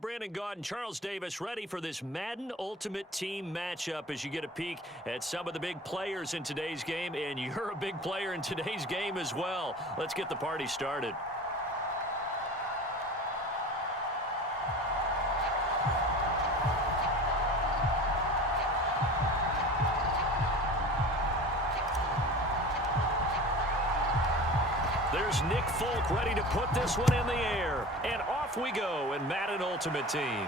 Brandon Gaud and Charles Davis ready for this Madden Ultimate Team matchup as you get a peek at some of the big players in today's game, and you're a big player in today's game as well. Let's get the party started. There's Nick Folk ready to put this one in the air. And off we go in Madden Ultimate Team.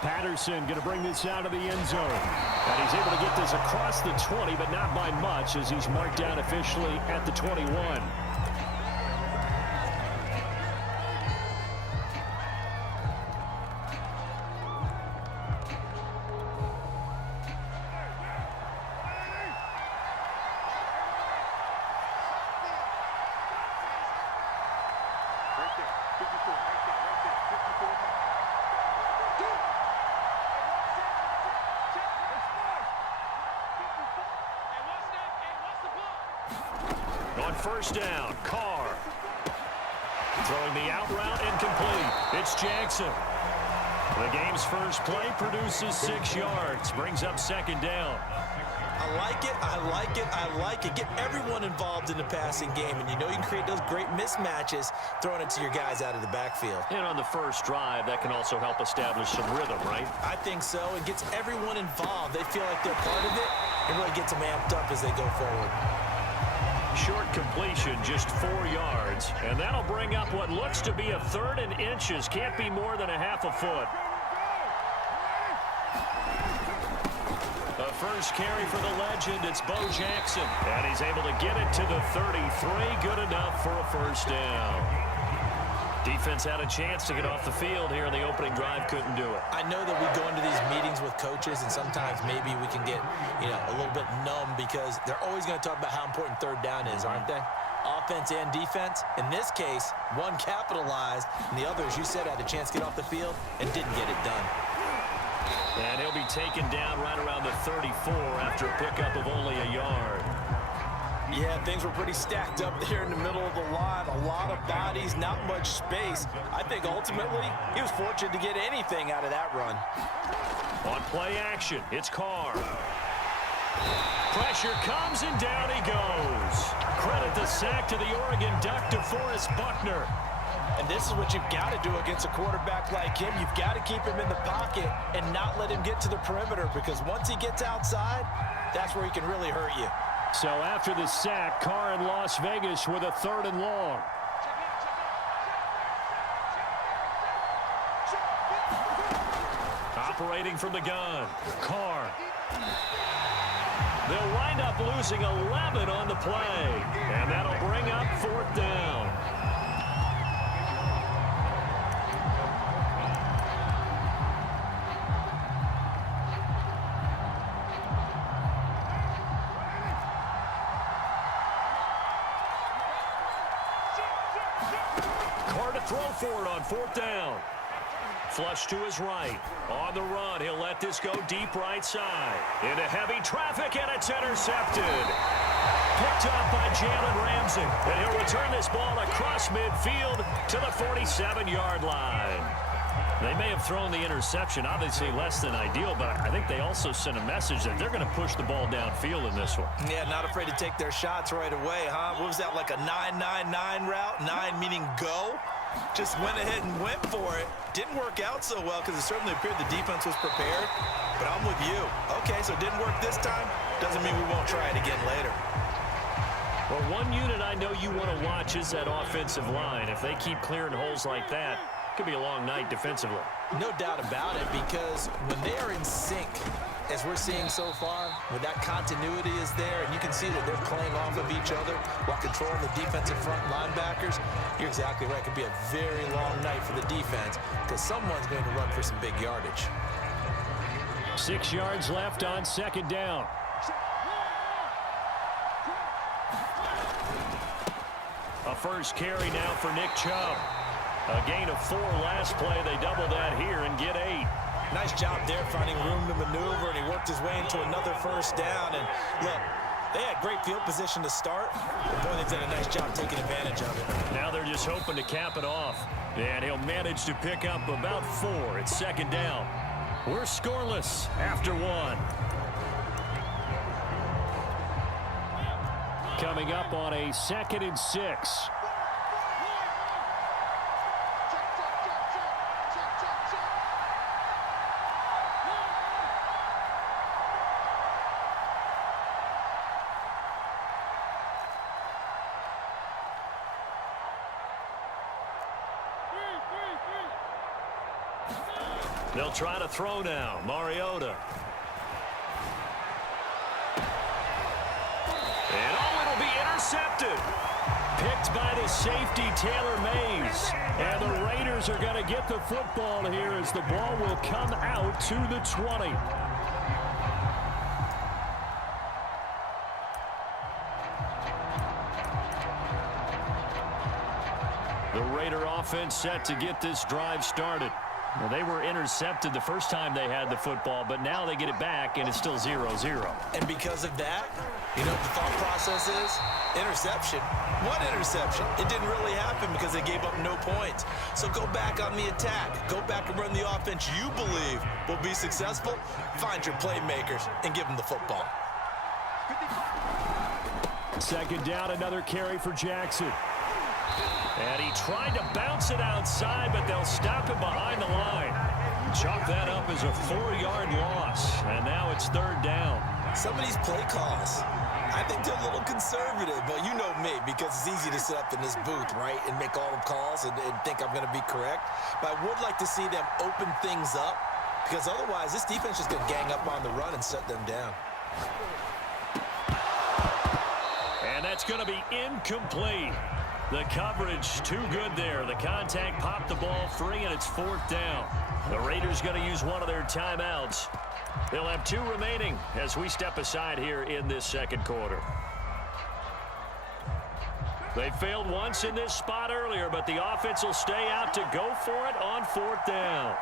Patterson going to bring this out of the end zone. And he's able to get this across the 20, but not by much as he's marked down officially at the 21. On first down, Carr. Throwing the out route incomplete. It's Jackson. The game's first play produces 6 yards. Brings up second down. I like it, I like it, I like it. Get everyone involved in the passing game, and you know you can create those great mismatches throwing it to your guys out of the backfield. And on the first drive, that can also help establish some rhythm, right? I think so. It gets everyone involved. They feel like they're part of it, and really gets them amped up as they go forward. Short completion, just 4 yards. And that'll bring up what looks to be a 3rd and inches. Can't be more than a half a foot. The first carry for the legend, it's Bo Jackson. And he's able to get it to the 33. Good enough for a first down. Defense had a chance to get off the field here in the opening drive, couldn't do it. I know that we go into these meetings with coaches, and sometimes maybe we can get, a little bit numb because they're always going to talk about how important third down is, aren't they? Offense and defense. In this case, one capitalized, and the other, as you said, had a chance to get off the field and didn't get it done. And he'll be taken down right around the 34 after a pickup of only a yard. Yeah, things were pretty stacked up there in the middle of the line. A lot of bodies, not much space. I think ultimately he was fortunate to get anything out of that run. On play action, it's Carr. Pressure comes and down he goes. Credit the sack to the Oregon Duck, DeForest Buckner. And this is what you've got to do against a quarterback like him. You've got to keep him in the pocket and not let him get to the perimeter, because once he gets outside, that's where he can really hurt you. So after the sack, Carr in Las Vegas with a 3rd and long. Operating from the gun, Carr. They'll wind up losing 11 on the play, and that'll bring up 4th down. Throw for it on 4th down. Flush to his right. On the run, he'll let this go deep right side. Into heavy traffic, and it's intercepted. Picked up by Jalen Ramsey. And he'll return this ball across midfield to the 47-yard line. They may have thrown the interception, obviously less than ideal, but I think they also sent a message that they're going to push the ball downfield in this one. Yeah, not afraid to take their shots right away, huh? What was that, like a 9-9-9 route? 9 meaning go? Just went ahead and went for it. Didn't work out so well because it certainly appeared the defense was prepared. But I'm with you. Okay, so it didn't work this time. Doesn't mean we won't try it again later. Well, one unit I know you want to watch is that offensive line. If they keep clearing holes like that, it could be a long night defensively. No doubt about it, because when they are in sync, as we're seeing so far, when that continuity is there, and you can see that they're playing off of each other while controlling the defensive front linebackers, you're exactly right. It could be a very long night for the defense because someone's going to run for some big yardage. 6 yards left on 2nd down. A first carry now for Nick Chubb. A gain of 4 last play. They double that here and get 8. Nice job there finding room to maneuver, and he worked his way into another first down. And look, They had great field position to start, but boy, they've done a nice job taking advantage of it. Now they're just hoping to cap it off. And he'll manage to pick up about 4. It's second down. We're scoreless after 1. Coming up on a 2nd and 6. They'll try to throw now. Mariota. And it'll be intercepted. Picked by the safety, Taylor Mays. And the Raiders are going to get the football here as the ball will come out to the 20. The Raider offense set to get this drive started. Well, they were intercepted the first time they had the football, but now they get it back, and it's still 0-0. And because of that, you know what the thought process is? Interception. What interception? It didn't really happen because they gave up no points. So go back on the attack. Go back and run the offense you believe will be successful. Find your playmakers and give them the football. Second down, another carry for Jackson. And he tried to bounce it outside, but they'll stop him behind the line. Chalk that up as a 4-yard loss, and now it's 3rd down. Some of these play calls, I think they're a little conservative, but you know me, because it's easy to sit up in this booth, right, and make all the calls and think I'm going to be correct. But I would like to see them open things up, because otherwise this defense is going to gang up on the run and shut them down. And that's going to be incomplete. The coverage too good there. The contact popped the ball free, and it's 4th down. The Raiders going to use one of their timeouts. They'll have 2 remaining as we step aside here in this second quarter. They failed once in this spot earlier, but the offense will stay out to go for it on 4th down.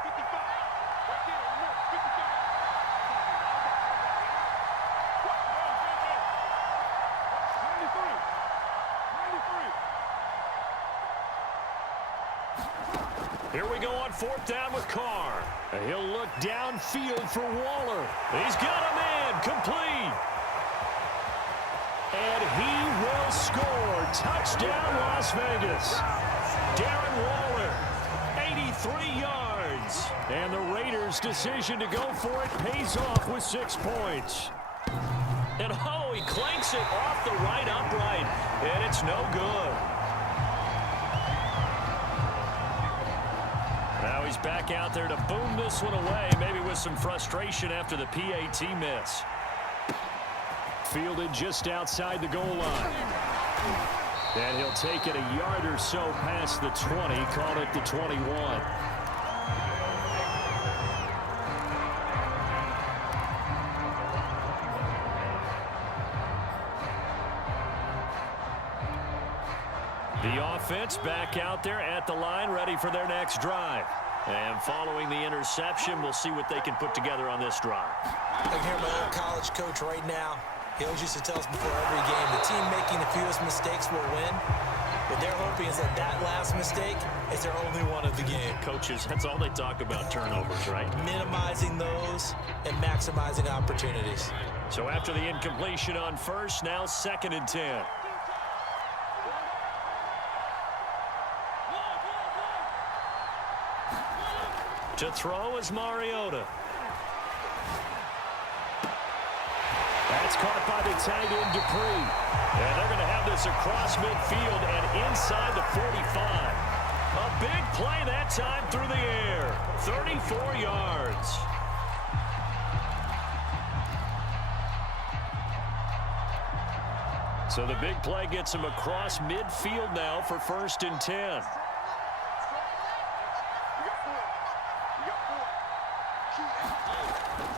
Here we go on 4th down with Carr. He'll look downfield for Waller. He's got a man complete. And he will score. Touchdown, Las Vegas. Darren Waller, 83 yards. And the Raiders' decision to go for it pays off with 6 points. And he clanks it off the right upright. And it's no good. Now he's back out there to boom this one away, maybe with some frustration after the PAT miss. Fielded just outside the goal line. And he'll take it a yard or so past the 20, call it the 21. The offense back out there at the line, ready for their next drive. And following the interception, we'll see what they can put together on this drive. I can hear my old college coach right now. He always used to tell us before every game, the team making the fewest mistakes will win. What they're hoping is that last mistake is their only one of the game. Coaches, that's all they talk about, turnovers, right? Minimizing those and maximizing opportunities. So after the incompletion on first, now 2nd and 10. To throw is Mariota. That's caught by the tight end, Dupree. And they're going to have this across midfield and inside the 45. A big play that time through the air. 34 yards. So the big play gets him across midfield now for 1st and 10.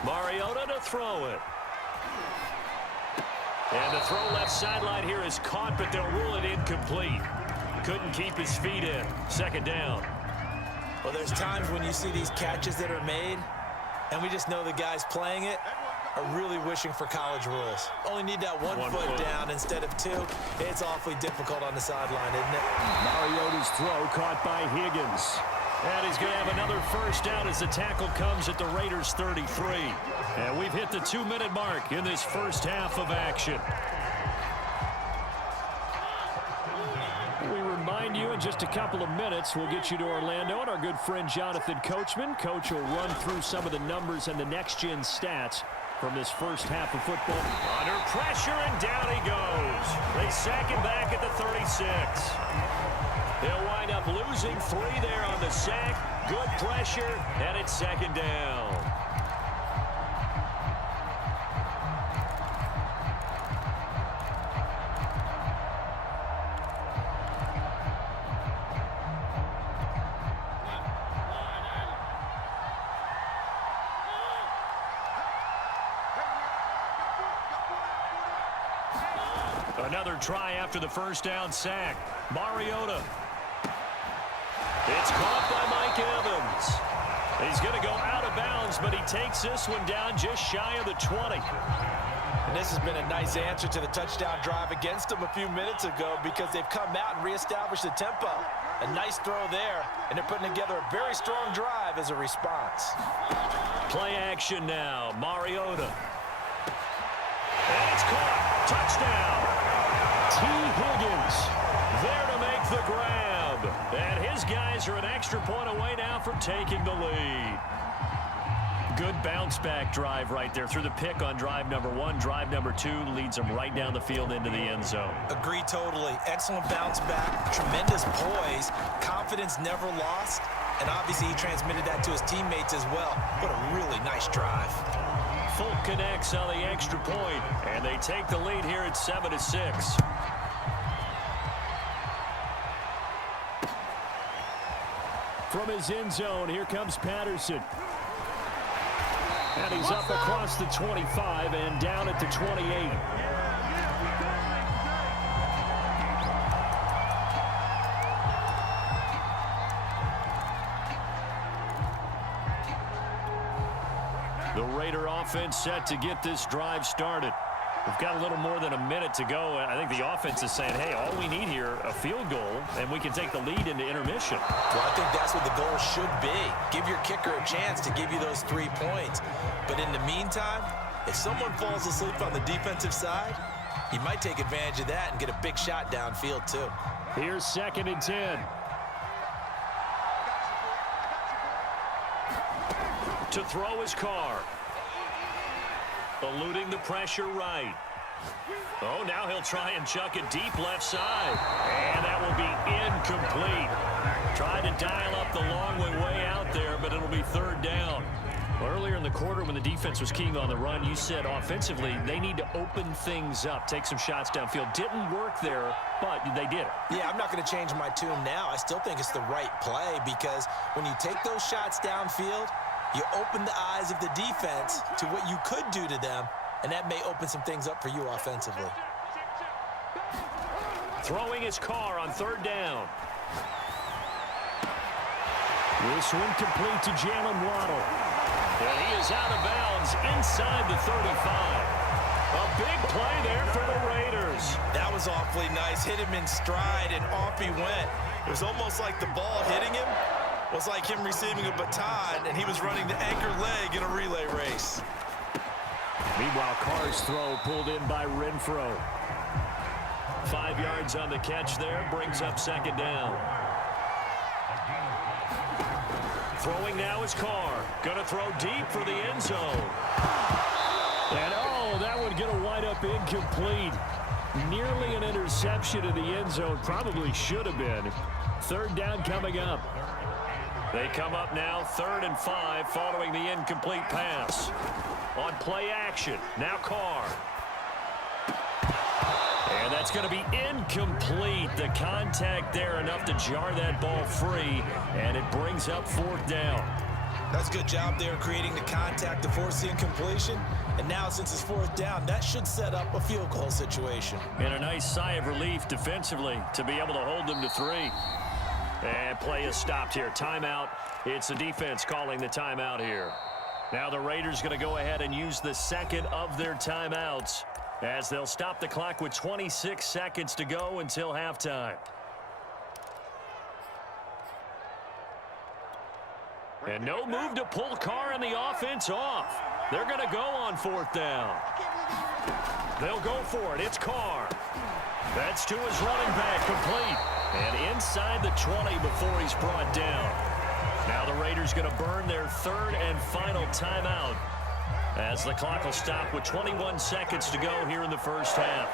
Mariota to throw it. And the throw left sideline here is caught, but they'll rule it incomplete. Couldn't keep his feet in. 2nd down. Well, there's times when you see these catches that are made, and we just know the guy's playing it, are really wishing for college rules. Only need that one foot down instead of two. It's awfully difficult on the sideline, isn't it? Mariota's throw caught by Higgins. And he's going to have another first down as the tackle comes at the Raiders' 33. And we've hit the 2-minute mark in this first half of action. We remind you in just a couple of minutes, we'll get you to Orlando and our good friend Jonathan Coachman. Coach will run through some of the numbers and the next-gen stats from this first half of football. Under pressure, and down he goes. They sack him back at the 36. They'll wind up losing 3 there on the sack. Good pressure, and it's second down. Another try after the first down sack. Mariota. It's caught by Mike Evans. He's going to go out of bounds, but he takes this one down just shy of the 20. And this has been a nice answer to the touchdown drive against them a few minutes ago because they've come out and reestablished the tempo. A nice throw there, and they're putting together a very strong drive as a response. Play action now. Mariota. And it's caught. Touchdown. T. Higgins there to make the grab. And his guys are an extra point away now from taking the lead. Good bounce-back drive right there through the pick on drive number 1. Drive number 2 leads them right down the field into the end zone. Agree totally. Excellent bounce back. Tremendous poise. Confidence never lost. And obviously he transmitted that to his teammates as well. What a really nice drive. Folk connects on the extra point, and they take the lead here at 7-6. From his end zone, here comes Patterson. And he's up across the 25 and down at the 28. The Raider offense set to get this drive started. We've got a little more than a minute to go. I think the offense is saying, hey, all we need here, a field goal, and we can take the lead into intermission. Well, I think that's what the goal should be. Give your kicker a chance to give you those 3 points. But in the meantime, if someone falls asleep on the defensive side, he might take advantage of that and get a big shot downfield too. Here's 2nd and 10. To throw his car. Eluding the pressure right. Oh, now he'll try and chuck it deep left side. And that will be incomplete. Tried to dial up the long way out there, but it'll be 3rd down. Well, earlier in the quarter when the defense was keying on the run, you said offensively they need to open things up, take some shots downfield. Didn't work there, but they did it. Yeah, I'm not going to change my tune now. I still think it's the right play because when you take those shots downfield, you open the eyes of the defense to what you could do to them, and that may open some things up for you offensively. Throwing his car on 3rd down. This one complete to Jalen Waddle. And he is out of bounds inside the 35. A big play there for the Raiders. That was awfully nice. Hit him in stride, and off he went. It was almost like the ball hitting him was like him receiving a baton, and he was running the anchor leg in a relay race. Meanwhile, Carr's throw pulled in by Renfro. 5 yards on the catch there, brings up 2nd down. Throwing now is Carr. Going to throw deep for the end zone. And, oh, that one going to wind up incomplete. Nearly an interception in the end zone. Probably should have been. 3rd down coming up. They come up now 3rd and 5 following the incomplete pass. On play action, now Carr. And that's going to be incomplete. The contact there enough to jar that ball free, and it brings up 4th down. That's a good job there creating the contact to force the incompletion. And now since it's 4th down, that should set up a field goal situation. And a nice sigh of relief defensively to be able to hold them to 3. And play is stopped here. Timeout. It's the defense calling the timeout here. Now the Raiders going to go ahead and use the second of their timeouts as they'll stop the clock with 26 seconds to go until halftime. And no move to pull Carr and the offense off. They're going to go on fourth down. They'll go for it. It's Carr. That's to his running back, complete. And inside the 20 before he's brought down. Now the Raiders going to burn their third and final timeout as the clock will stop with 21 seconds to go here in the first half.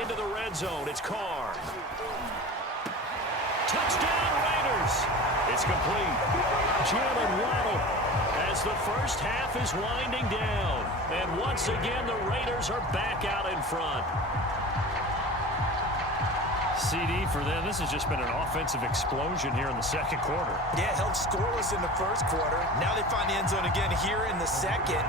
Into the red zone. It's Carr. Touchdown, Raiders. It's complete. Jalen Waddle as the first half is winding down. And once again, the Raiders are back out in front. CD for them. This has just been an offensive explosion here in the second quarter. Yeah, held scoreless in the first quarter. Now they find the end zone again here in the second.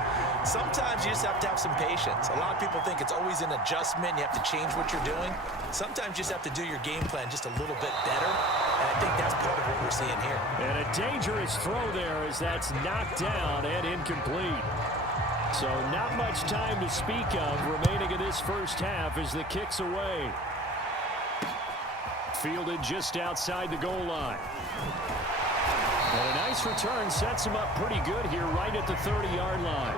Sometimes you just have to have some patience. A lot of people think it's always an adjustment. You have to change what you're doing. Sometimes you just have to do your game plan just a little bit better. And I think that's part of what we're seeing here. And a dangerous throw there as that's knocked down and incomplete. So not much time to speak of remaining in this first half as the kick's away. Fielded just outside the goal line. And a nice return sets him up pretty good here right at the 30-yard line.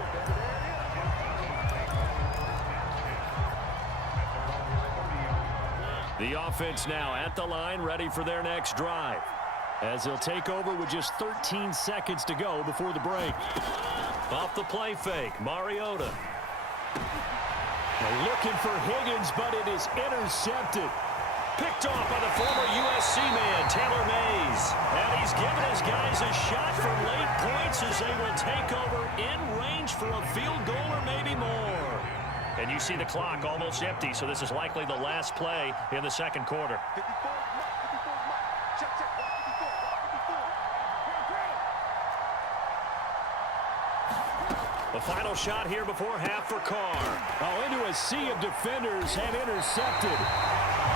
The offense now at the line, ready for their next drive. As they'll take over with just 13 seconds to go before the break. Off the play fake, Mariota. They're looking for Higgins, but it is intercepted. Picked off by the former USC man, Taylor Mays. And he's given his guys a shot for late points as they will take over in range for a field goal or maybe more. And you see the clock almost empty, so this is likely the last play in the second quarter. The final shot here before half for Carr. Oh, into a sea of defenders and intercepted.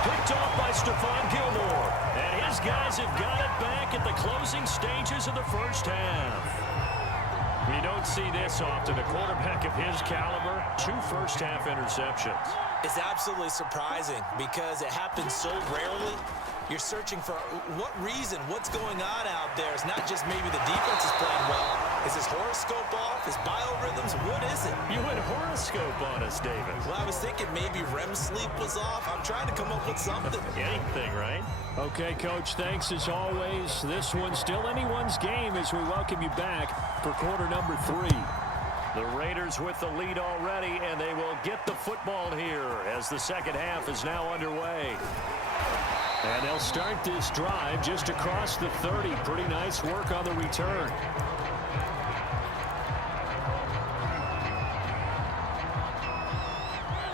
Picked off by Stephon Gilmore. And his guys have got it back at the closing stages of the first half. We don't see this often. A quarterback of his caliber, 2 first-half interceptions. It's absolutely surprising because it happens so rarely. You're searching for what reason, what's going on out there. It's not just maybe the defense is playing well. Is his horoscope off? His biorhythms? What is it? You went horoscope on us, David. Well, I was thinking maybe REM sleep was off. I'm trying to come up with something. Anything, right? Okay, Coach, thanks as always. This one's still anyone's game as we welcome you back for quarter number 3. The Raiders with the lead already, and they will get the football here as the second half is now underway. And they'll start this drive just across the 30. Pretty nice work on the return.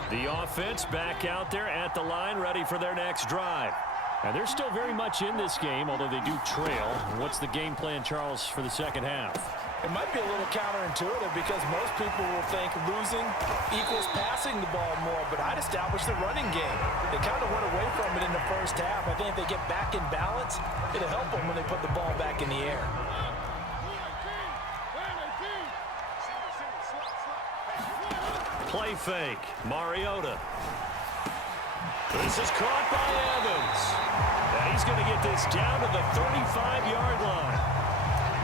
The offense back out there at the line, ready for their next drive. And they're still very much in this game, although they do trail. What's the game plan, Charles, for the second half? It might be a little counterintuitive because most people will think losing equals passing the ball more, but I'd establish the running game. They kind of went away from it in the first half. I think if they get back in balance, it'll help them when they put the ball back in the air. Play fake, Mariota. This is caught by Evans. And he's going to get this down to the 35-yard line.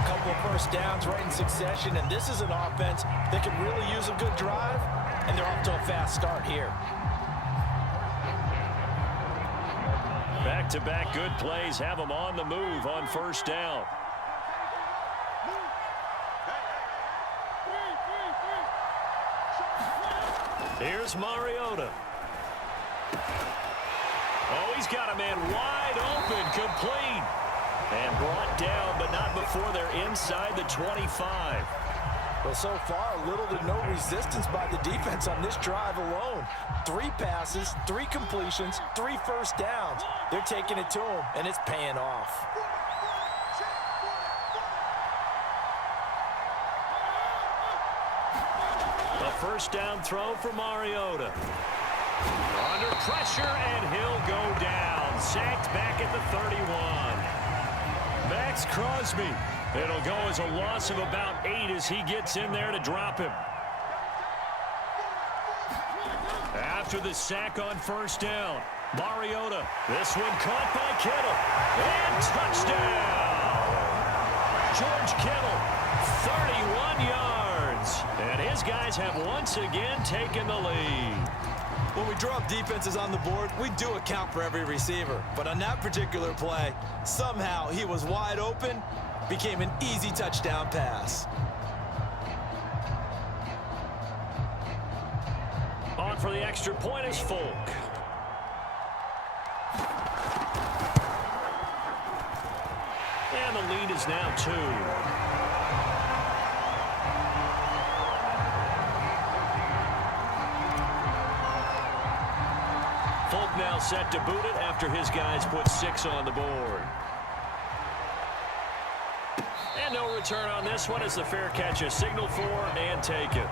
Couple of first downs right in succession, and this is an offense that can really use a good drive, and they're off to a fast start here. Back-to-back good plays have them on the move on first down. Here's Mariota. Oh, he's got a man wide open, complete. And brought down, but not before they're inside the 25. Well, so far, little to no resistance by the defense on this drive alone. 3 passes, 3 completions, 3 first downs. They're taking it to them, and it's paying off. A first down throw for Mariota. Under pressure, and he'll go down. Sacked back at the 31. Max Crosby. It'll go as a loss of about 8 as he gets in there to drop him. After the sack on first down, Mariota. This one caught by Kittle. And touchdown! George Kittle, 31 yards. And his guys have once again taken the lead. When we draw up defenses on the board, we do account for every receiver. But on that particular play, somehow he was wide open, became an easy touchdown pass. On for the extra point is Folk. And the lead is now 2. Folk now set to boot it after his guys put 6 on the board. And no return on this one as the fair catch is signaled for and taken.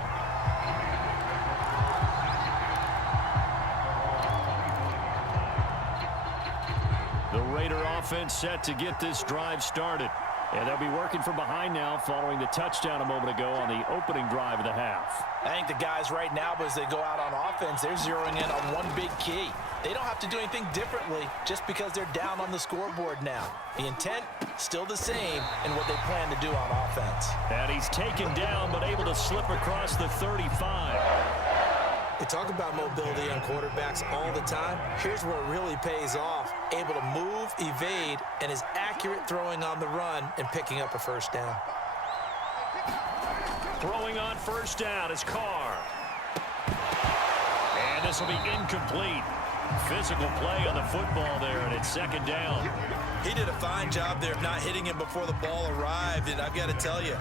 The Raider offense set to get this drive started. And they'll be working from behind now following the touchdown a moment ago on the opening drive of the half. I think the guys right now, as they go out on offense, they're zeroing in on one big key. They don't have to do anything differently just because they're down on the scoreboard now. The intent, still the same in what they plan to do on offense. And he's taken down but able to slip across the 35. They talk about mobility on quarterbacks all the time. Here's where it really pays off. Able to move, evade, and is accurate throwing on the run and picking up a first down. Throwing on first down is Carr. And this will be incomplete. Physical play on the football there, and it's second down. He did a fine job there of not hitting him before the ball arrived, and I've got to tell you,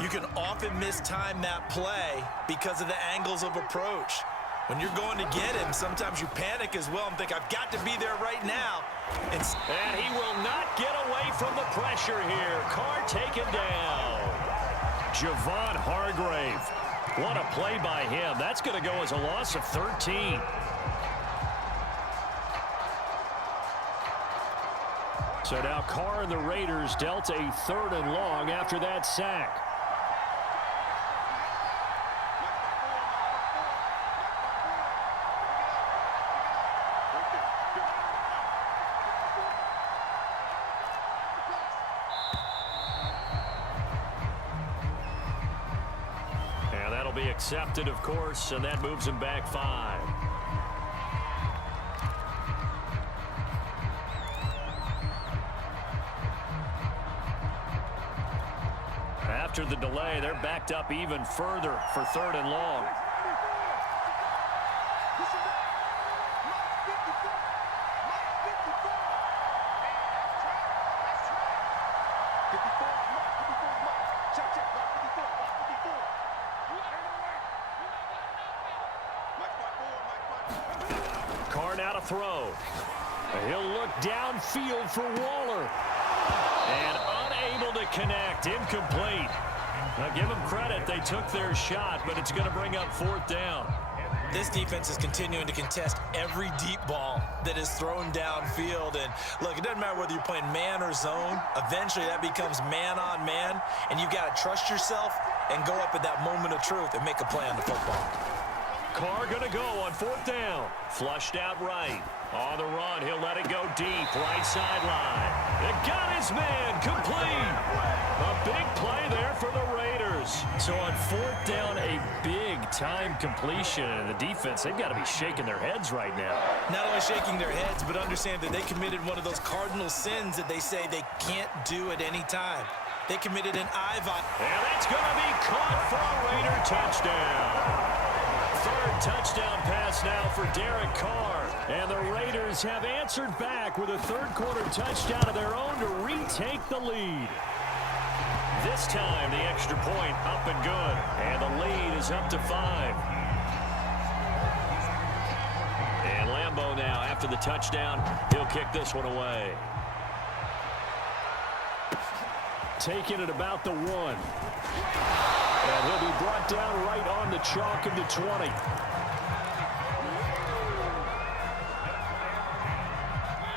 you can often mistime that play because of the angles of approach. When you're going to get him, sometimes you panic as well and think, I've got to be there right now. And he will not get away from the pressure here. Carr taken down. Javon Hargrave. What a play by him. That's going to go as a loss of 13. So now Carr and the Raiders dealt a 3rd and long after that sack. And that'll be accepted, of course, and that moves him back 5. After the delay, they're backed up even further for 3rd and long. Carr now to throw. He'll look downfield for Waller. And unable to connect. Incomplete. Now give them credit. They took their shot, but it's going to bring up 4th down. This defense is continuing to contest every deep ball that is thrown downfield. And look, it doesn't matter whether you're playing man or zone. Eventually that becomes man on man, and you've got to trust yourself and go up at that moment of truth and make a play on the football. Carr going to go on 4th down. Flushed out right. On the run, he'll let it go deep. Right sideline. It got his man. Complete. A big play there for the Raiders. So on 4th down, a big-time completion. And the defense, they've got to be shaking their heads right now. Not only shaking their heads, but understand that they committed one of those cardinal sins that they say they can't do at any time. They committed an eye violation. And that's going to be caught for a Raider touchdown. 3rd touchdown pass now for Derek Carr. And the Raiders have answered back with a 3rd quarter touchdown of their own to retake the lead. This time, the extra point up and good. And the lead is up to 5. And Lambeau now, after the touchdown, he'll kick this one away. Taking it about the 1. And he'll be brought down right on the chalk of the 20.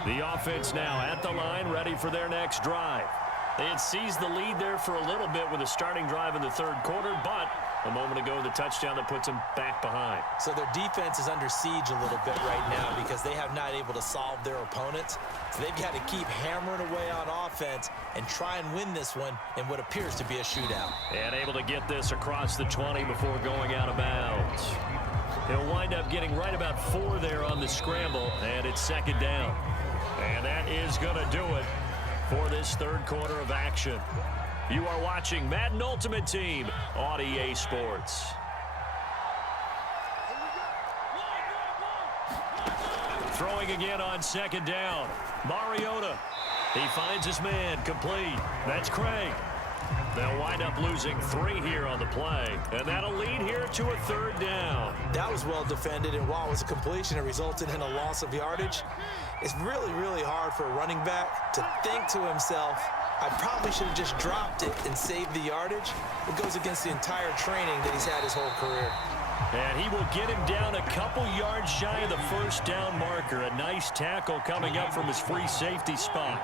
The offense now at the line, ready for their next drive. They had seized the lead there for a little bit with a starting drive in the third quarter, but a moment ago, the touchdown that puts them back behind. So their defense is under siege a little bit right now because they have not able to solve their opponents. So they've got to keep hammering away on offense and try and win this one in what appears to be a shootout. And able to get this across the 20 before going out of bounds. He'll wind up getting right about 4 there on the scramble, and it's second down. And that is going to do it for this third quarter of action. You are watching Madden Ultimate Team on EA Sports. Throwing again on second down. Mariota. He finds his man complete. That's Craig. They'll wind up losing 3 here on the play, and that'll lead here to a third down. That was well defended, and while it was a completion, it resulted in a loss of yardage. It's really, really hard for a running back to think to himself, I probably should have just dropped it and saved the yardage. It goes against the entire training that he's had his whole career. And he will get him down a couple yards shy of the first down marker. A nice tackle coming up from his free safety spot.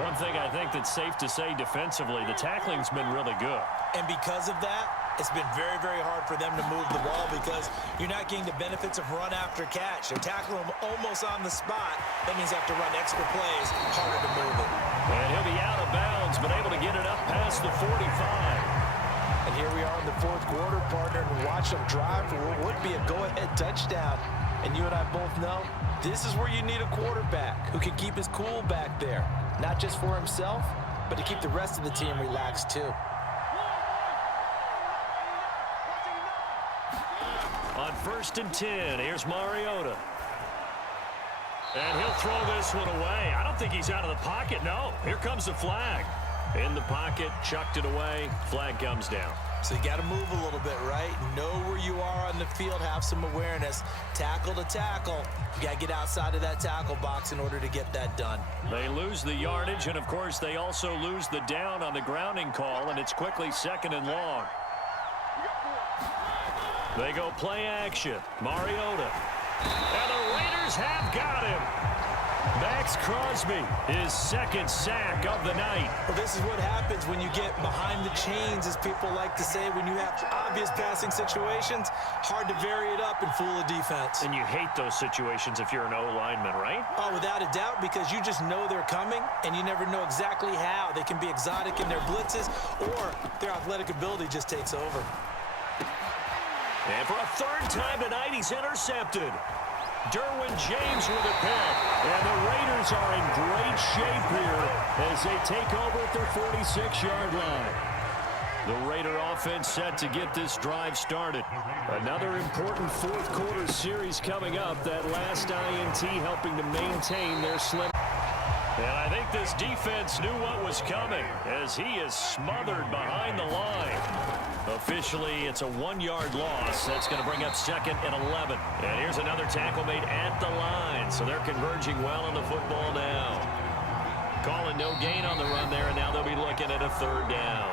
One thing I think that's safe to say defensively, the tackling's been really good. And because of that, it's been very, very hard for them to move the ball because you're not getting the benefits of run after catch. They're tackling him almost on the spot. That means they have to run extra plays, harder to move it. And he'll be out of bounds, but able to get it up past the 45. And here we are in the fourth quarter, partner, and watch them drive for what would be a go-ahead touchdown. And you and I both know this is where you need a quarterback who can keep his cool back there. Not just for himself, but to keep the rest of the team relaxed too. On 1st and 10, here's Mariota. And he'll throw this one away. I don't think he's out of the pocket. No, here comes the flag. In the pocket, chucked it away. Flag comes down. So you got to move a little bit, right? Know where you are on the field, have some awareness. Tackle to tackle. You got to get outside of that tackle box in order to get that done. They lose the yardage, and of course, they also lose the down on the grounding call, and it's quickly 2nd and long. They go play action. Mariota. And the Raiders have got him. Max Crosby, his 2nd sack of the night. Well, this is what happens when you get behind the chains, as people like to say, when you have obvious passing situations, hard to vary it up and fool a defense. And you hate those situations if you're an O-lineman, right? Oh, without a doubt, because you just know they're coming, and you never know exactly how. They can be exotic in their blitzes, or their athletic ability just takes over. And for a 3rd time tonight, he's intercepted. Derwin James with a pick. And the Raiders are in great shape here as they take over at their 46-yard line. The Raider offense set to get this drive started. Another important fourth quarter series coming up. That last INT helping to maintain their slim. And I think this defense knew what was coming as he is smothered behind the line. Officially, it's a 1-yard loss. That's going to bring up 2nd and 11. And here's another tackle made at the line. So they're converging well on the football now. Calling no gain on the run there, and now they'll be looking at a 3rd down.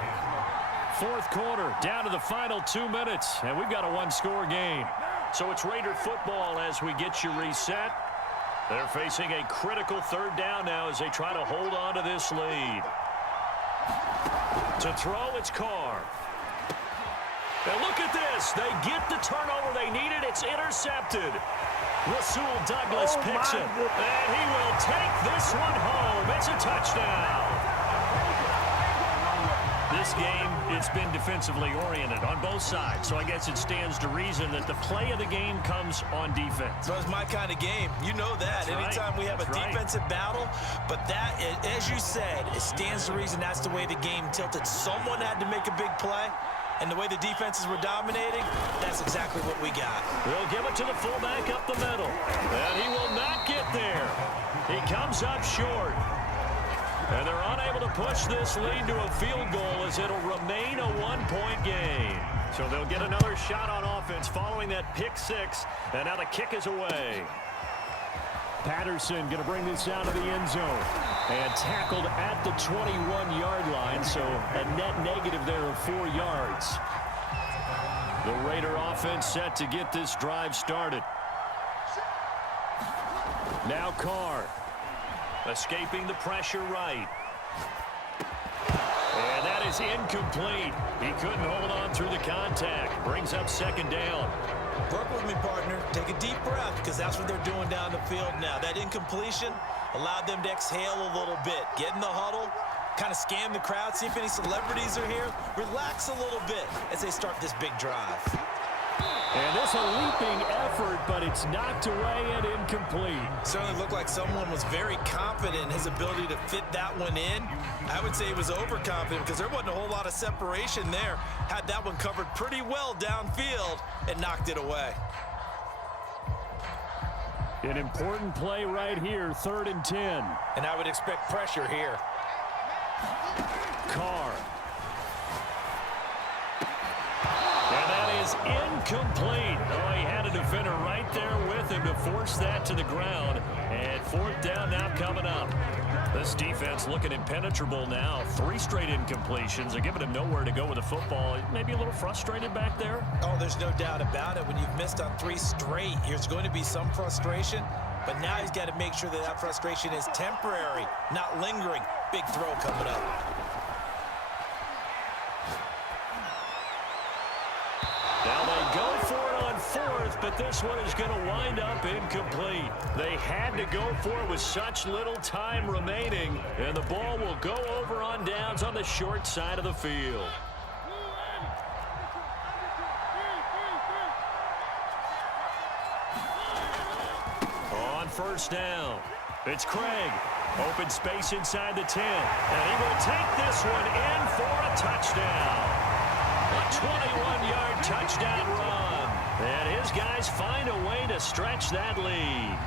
Fourth quarter, down to the final 2 minutes, and we've got a 1-score game. So it's Raider football as we get you reset. They're facing a critical 3rd down now as they try to hold on to this lead. To throw, it's Carr. And look at this. They get the turnover they needed. It's intercepted. Rasul Douglas picks it. And he will take this one home. It's a touchdown. This game, it's been defensively oriented on both sides. So I guess it stands to reason that the play of the game comes on defense. So it's my kind of game. You know that. Anytime we have a defensive battle. But that, as you said, it stands to reason that's the way the game tilted. Someone had to make a big play. And the way the defenses were dominating, that's exactly what we got. They'll give it to the fullback up the middle. And he will not get there. He comes up short. And they're unable to push this lead to a field goal as it'll remain a 1-point game. So they'll get another shot on offense following that pick 6. And now the kick is away. Patterson going to bring this out of the end zone. And tackled at the 21-yard line, so a net negative there of 4 yards. The Raider offense set to get this drive started. Now Carr. Escaping the pressure right. that is incomplete. He couldn't hold on through the contact. Brings up second down. Work with me, partner. Take a deep breath, because that's what they're doing down the field now. That incompletion allowed them to exhale a little bit. Get in the huddle, kind of scan the crowd, see if any celebrities are here. Relax a little bit as they start this big drive. And this a leaping effort, but it's knocked away and incomplete. Certainly looked like someone was very confident in his ability to fit that one in. I would say he was overconfident because there wasn't a whole lot of separation there. Had that one covered pretty well downfield and knocked it away. An important play right here, 3rd and 10. And I would expect pressure here. Carr. And that is incomplete. Oh, he had a defender right there with him to force that to the ground. And 4th down now coming up. This defense looking impenetrable now. 3 straight incompletions. They're giving him nowhere to go with the football. Maybe a little frustrated back there. Oh, there's no doubt about it. When you've missed on 3 straight, there's going to be some frustration. But now he's got to make sure that that frustration is temporary, not lingering. Big throw coming up. Now they go for it on 4th, but this one is going to wind up incomplete. They had to go for it with such little time remaining, and the ball will go over on downs on the short side of the field. On 1st down, it's Craig. Open space inside the 10, and he will take this one in for a touchdown. A 21-yard touchdown run. And his guys find a way to stretch that lead.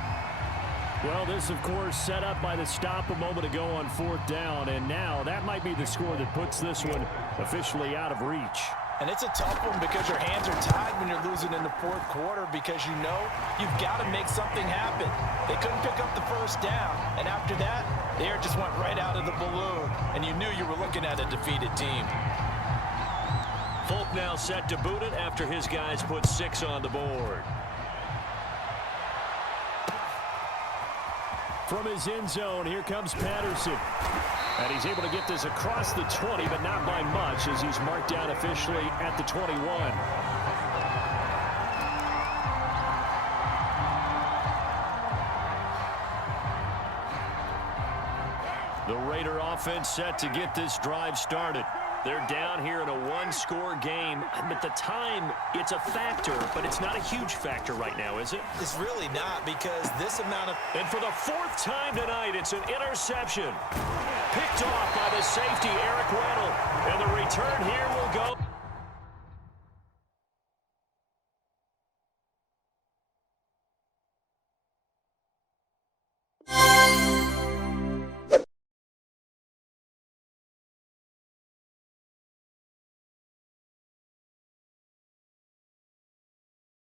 Well, this, of course, set up by the stop a moment ago on 4th down. And now that might be the score that puts this one officially out of reach. And it's a tough one because your hands are tied when you're losing in the 4th quarter because you know you've got to make something happen. They couldn't pick up the 1st down. And after that, the air just went right out of the balloon. And you knew you were looking at a defeated team. Folk now set to boot it after his guys put 6 on the board. From his end zone, here comes Patterson. And he's able to get this across the 20, but not by much as he's marked down officially at the 21. The Raider offense set to get this drive started. They're down here in a 1-score game, but the time, it's a factor, but it's not a huge factor right now, is it? It's really not because this amount of... And for the 4th time tonight, it's an interception. Picked off by the safety, Eric Weddle. And the return here will go...